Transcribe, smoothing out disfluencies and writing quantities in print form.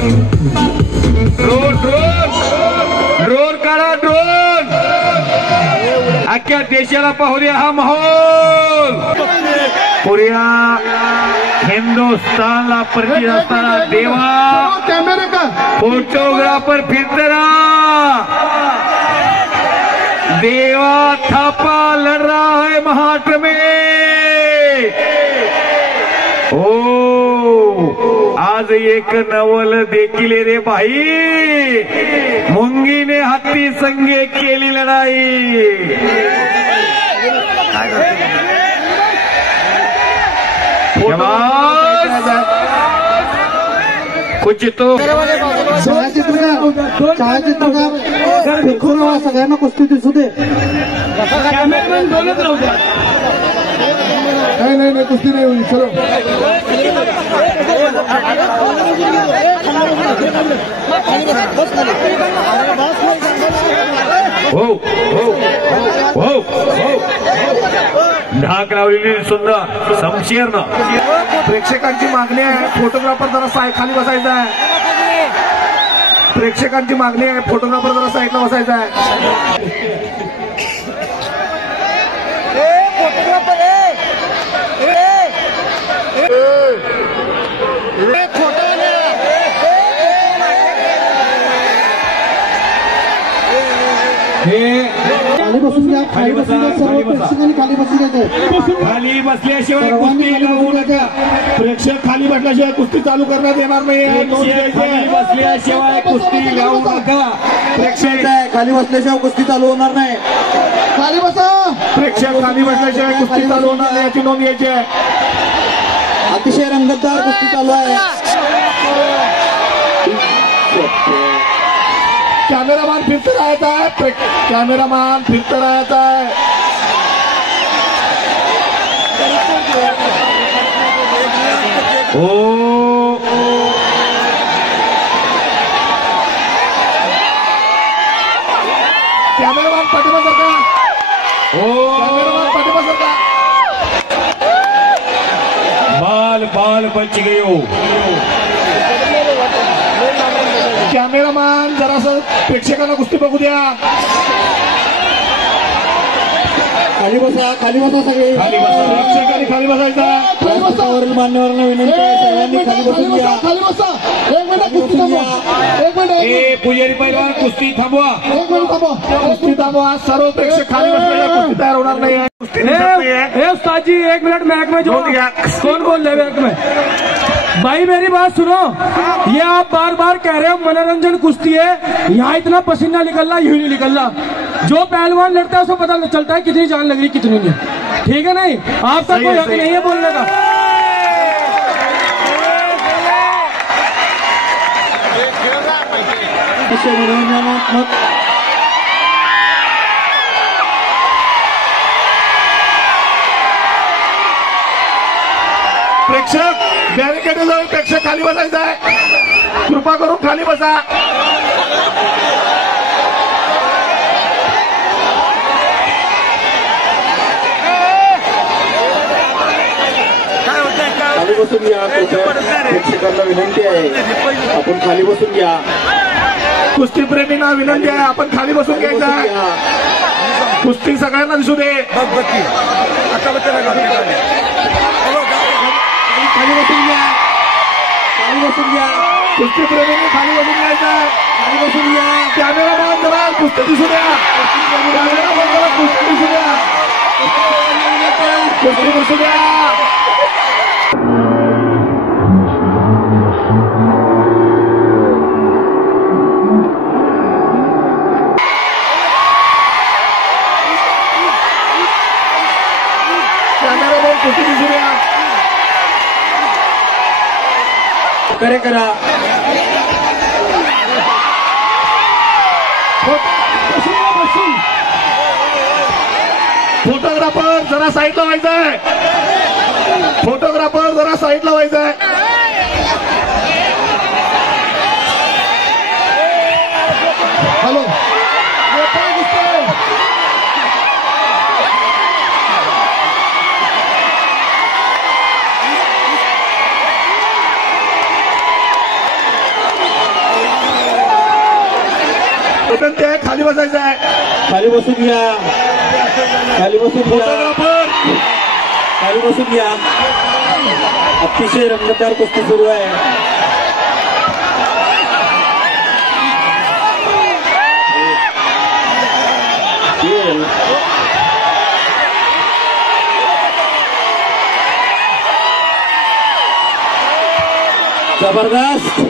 Drone drone drone काढा drone. अख्ख्या देशाला पाहू द्या हा माहोल. पुऱ्या हिंदुस्थानला परिचित असताना देवा फोटोग्राफर फिरताना देवा थापा लड़ रहा है महाराष्ट्र में. हो आज एक नवल देखील रे भाई. मुंगीने हत्ती संगे केली लढाई. कुछ तो छायाचित्रकार फिरकून सगळ्यांना कुस्ती दिसू दे. नाही कुस्ती नाही होईल. चलो हो हो हो हो धाक लावलेली सुंदर समशेरनं. प्रेक्षकांची मागणी आहे फोटोग्राफर जरा खाली बसायचा आहे. प्रेक्षकांची मागणी आहे फोटोग्राफर जरा साईडला बसायचा आहे. खाली बसून घ्या. खाली बसून सर्व प्रेक्षकांनी खाली बसून घ्यायचं. खाली बसल्याशिवाय कुस्ती लावू नका. प्रेक्षक खाली बसल्याशिवाय कुस्ती चालू करण्यात येणार नाही. खाली बसल्याशिवाय कुस्ती लावू नका. प्रेक्षक खाली बसल्याशिवाय कुस्ती चालू होणार नाही. खाली बसा. प्रेक्षक खाली बसल्याशिवाय कुस्ती चालू होणार नाही याची नोंद घ्यायची आहे. अतिशय रंगतदार कुस्ती चालू आहे. कॅमेरामॅन फिरत राहायचा आहे. कॅमेरामॅन फिरत राहायचा आहे. हो कॅमेरामॅन पाठिंबा सरका. हो कॅमेरामॅन पाठिंबा सरका. बाल बाल बच गयो. कॅमेरामॅन जरासं प्रेक्षकांना कुस्ती बघू द्या. खाली बसा. खाली बसा सगळे. खाली बसा. प्रेक्षकांनी खाली बसायचा. वरील मान्यवरांना विनंती आहे सगळ्यांनी खाली बसून घ्या. खाली बसा. एक मिनिट कुस्ती थांबवा. एक मिनिट. ए पुजारी पैलवान कुस्ती थांबवा. एक मिनिट थांबवा. कुस्ती थांबवा. सर्व प्रेक्षक खाली बसलेल्या कुस्ती तयार होणार नाही. उस्ताद जी 1 मिनट महक में जो कौन बोल रहे महक में. भाई मेरी बात सुनो. ये आप बार बार कह रहे हो मनोरंजन कुश्ती है. यहाँ इतना पसीना निकल रहा यूं नहीं निकल रहा. जो पहलवान लड़ता है उसको पता चलता है कितनी जान लग रही कितनी नहीं. ठीक है नहीं. आपका कोई हक नहीं है बोलने का. प्रेक्षक बॅरिकेडजवळ प्रेक्षक खाली बसायचं आहे. कृपा करून खाली बसा. खाली बसून घ्या. प्रेक्षकांना विनंती आहे आपण खाली बसून घ्या. कुस्तीप्रेमींना विनंती आहे आपण खाली बसून घ्यायचं आहे. कुस्ती सगळ्यांना दिसू दे. खाली बसून घ्या. खाली बसून घ्या. कुस्तीप्रेमींनी खाली बसून घ्यायचं. खाली बसून घ्या. कॅमेरामॅन जरा कुस्ती दिसू द्या. कॅमेरामॅन जरा कुस्ती दिसू द्या. कुस्ती दिसू द्या. कॅमेरामॅन कुस्ती दिसू द्या. करे करा. फोटोग्राफर जरा साईडला व्हायचा आहे. फोटोग्राफर जरा साईडला व्हायचा आहे. हॅलो विनंती आहे खाली बसायचं आहे. खाली बसून घ्या. खाली बसून घ्या. खाली बसून घ्या. अतिशय रंगतदार कुस्ती सुरू आहे. जबरदस्त.